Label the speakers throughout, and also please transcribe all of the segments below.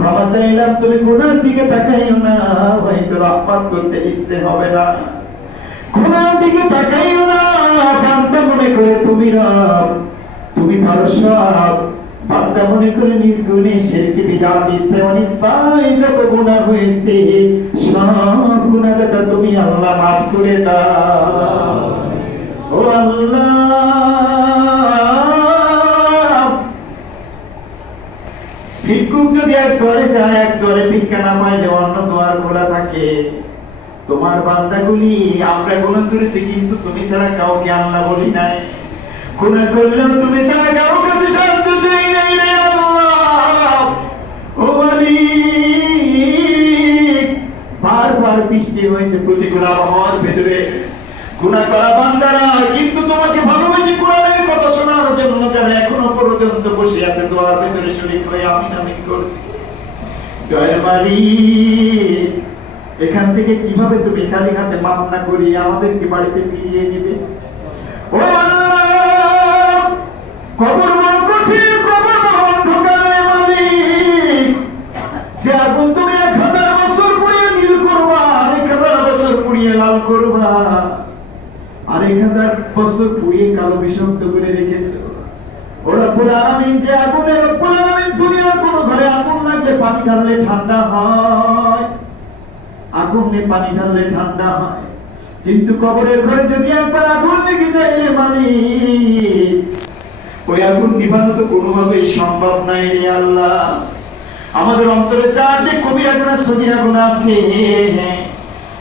Speaker 1: ক্ষমা চাইলাম, তুমি গুনার দিকে তাকাইও না। হয়তো রহমত করতে ইচ্ছে হবে না। গুনার দিকে তাকাইও না, বান্দা মনে করে তুমি রব, তুমি পারো সব। বান্দা মনে করে নিজ গুণে সেরকি বিধান দিচ্ছে অনেক সাই যত গুনাহ হয়েছে, সব গুনাহগাতা তুমি আল্লাহ মাফ করে দাও। ও আল্লাহ ভিক্ষুক যদি এক দরে যায়, এক দরে ভিক্ষা না পাইলে অন্য দোয়ার খোলা থাকে। তোমার বান্দাগুলি আমরা গুণ করেছি, কিন্তু তুমি ছাড়া কাউকে আল্লাহ বলি নাই। গুণ করলেও তুমি ছাড়া কারও কাছে সাহায্য চাই নাই রে আল্লাহ। ও মালিক, বারবার বৃষ্টি হয়েছে প্রতিকূল আবহাওয়ার ভেতরে। গুণা করা বান্দারা, কিন্তু তোমাকে ভালোবেসে শোনার জন্য এখনও পর্যন্ত বসে আছে, দোয়ার ভেতরে শরীর হয়ে আমিন আমিন করছি। এখান থেকে কীভাবে তুমি খালি হাতে মামলা করিয়ে আমাদেরকে বাড়িতে ফিরিয়ে দিবে? ও আল্লাহ, কবর এক হাজার বছর পুড়িয়ে কালো বিষাক্ত করে রেখেছো। ওরা যে আগুনের পুরো আরামিন দুনিয়ার কোনো ঘরে আগুন লাগলে পানি ঢাললে ঠান্ডা হয়। আগুনে পানি ঢাললে ঠান্ডা হয়। কিন্তু কবরের ঘরে যদি একবার আগুন লেগে যায় রে ওই আগুন নিভানো তো কোনোভাবেই সম্ভব নাই আল্লাহ। আমাদের অন্তরে চারটে কবিরা গুণা সজিরা আছে।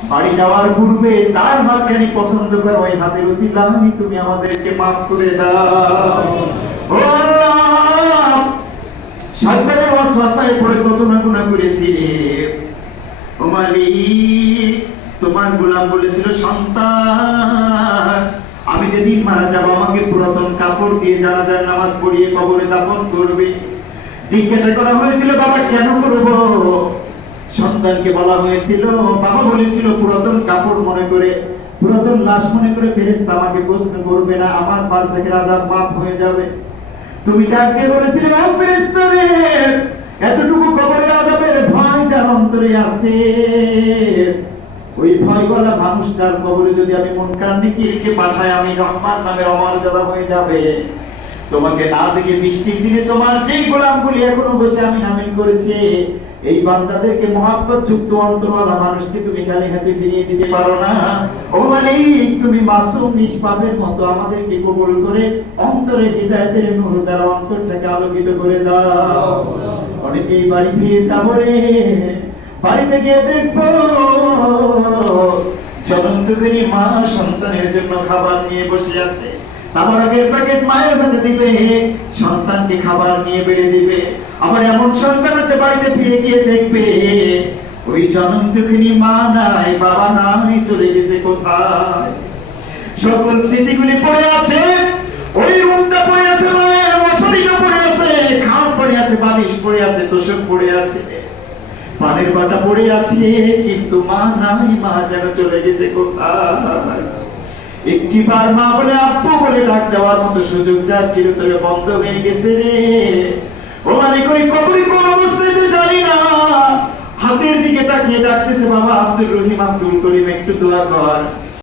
Speaker 1: বাড়ি যাওয়ার পূর্বে চার মার্কানি পছন্দ করো ওই হাতের উসিলামি তুমি আমাদেরকে মাফ করে দাও। সন্তানের ওয়াসওয়াসায় পড়ে কত না গুনাহ করেছি রে। ও তোমার গোলাম বলেছিল, সন্তান, আমি যেদিন মারা যাব, আমাকে পুরাতন কাপড় দিয়ে জানাজার নামাজ পড়িয়ে কবরে দাফন করবে। জিজ্ঞাসা করা হয়েছিল, বাবা, কেন করব? সন্তানকে বলা হয়েছিল, বাবা বলেছিল, পুরাতন কাপড় মনে করে, পুরাতন লাশ মনে করে ফেরেশতা আমাকে প্রশ্ন করবে না, আমার বারসাকের আজাব মাফ হয়ে যাবে। তুমি ডাক দিয়ে বলেছিলে? ও ফেরেশতা রে এতটুকু কবরের আজাবের ভয় যার অন্তরে আছে। ওই ভয়ওয়ালা মানুষটার কবরে যদি আমি মন কান্নি রেখে পাঠাই, আমি রহমান নামের অমর্যাদা হয়ে যাবে। তোমাকে না দেখে বৃষ্টির দিনে তোমার যে গোলামগুলি এখনও বসে আমি নামিল করেছি এই বান্দাদেরকে মহাব্বত যুক্ত অন্তরওয়ালা মানুষকে তুমি খালি হাতে ফিরিয়ে দিতে পারো না। ও মালিক, তুমি মাসুম নিষ্পাপের মতো আমাদেরকে কবুল করে অন্তরে হৃদয়তের নূর দ্বারা অন্তরটাকে আলোকিত করে দাও। অনেকেই বাড়ি ফিরে যাব রে। বাড়িতে গিয়ে দেখব। জনন্তকারী মা সন্তানের জন্য খাবার নিয়ে বসে আছে। আমার আগের প্যাকেট মায়ের হাতে দিবে, সন্তানকে খাবার নিয়ে বেড়ে দিবে। আমার এমন সন্তান আছে, বাড়িতে ফিরে গিয়ে দেখবে, ওই জনম দুঃখিনী মা নাই, বাবা নাই, চলে গেছে কোথায়? সকল স্মৃতিগুলি পড়ে আছে, ওই রুমটা পড়ে আছে মায়ের মশারিটা পড়ে আছে খাম পড়ে আছে, বালিশ পড়ে আছে, তোষক পড়ে আছে। পানের বাটা পড়ে আছে, কিন্তু মা নাই, মা যেন চলে গেছে কোথায়? একটি বার মা বলে আপু বলে ডাক দেওয়ার মতো সুযোগ যার চিরতরে বন্ধ হয়ে গেছে রে। ও মালিক, ওই কবরে কোন অবস্থায় যে জানি না। হাতের দিকে তাকিয়ে ডাকতেছে, বাবা আব্দুল রহিম, আব্দুল করিম, একটু দোয়া কর।